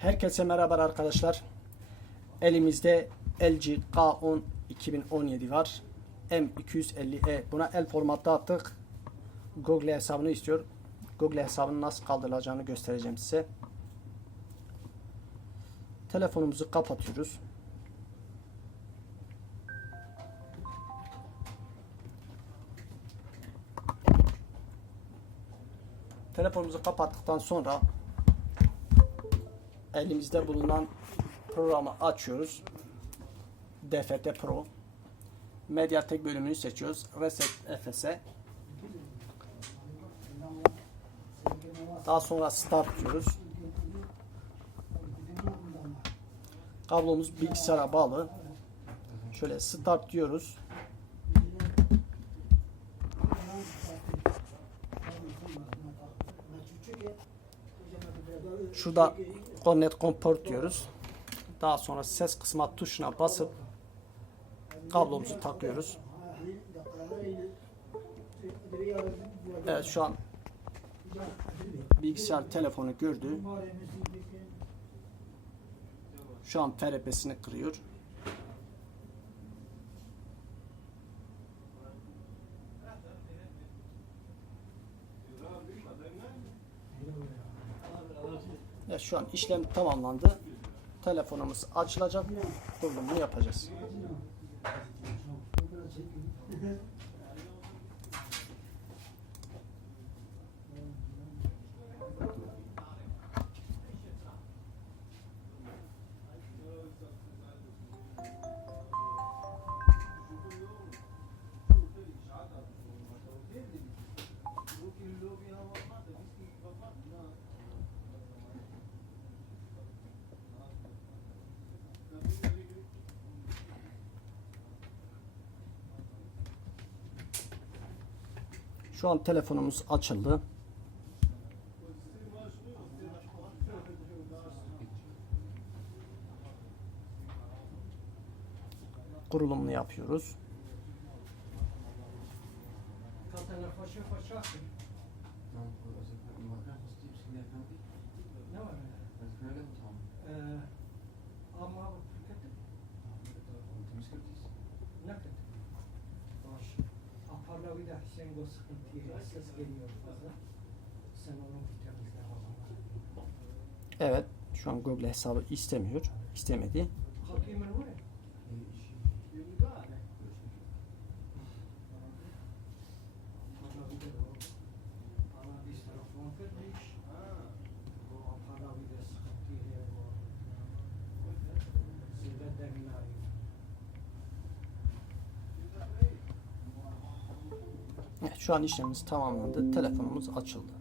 Herkese merhaba arkadaşlar. Elimizde LG K10 2017 var. M250E. Buna el formatta attık. Google hesabını istiyor. Google hesabını nasıl kaldırılacağını göstereceğim size. Telefonumuzu kapatıyoruz. Telefonumuzu kapattıktan sonra elimizde bulunan programı açıyoruz. DFT Pro. Mediatek bölümünü seçiyoruz. Reset FS'e. Daha sonra Start diyoruz. Kablomuz bilgisayara bağlı. Şöyle Start diyoruz. Şurada Connect Comport diyoruz. Daha sonra ses kısma tuşuna basıp kablomuzu takıyoruz. Evet şu an bilgisayar telefonu gördü. Şu an FRP'sini kırıyor. Ya şu an işlem tamamlandı. Telefonumuz açılacak. Kurulumunu yapacağız. Şu an telefonumuz açıldı. Kurulumunu yapıyoruz. Ne var? Aparla bir de sen bu sıkıntıya ses geliyor fazla. Sen onu bir temizle falan. Evet, şu an Google hesabı istemiyor. İstemedi. Şu an işlemimiz tamamlandı. Telefonumuz açıldı.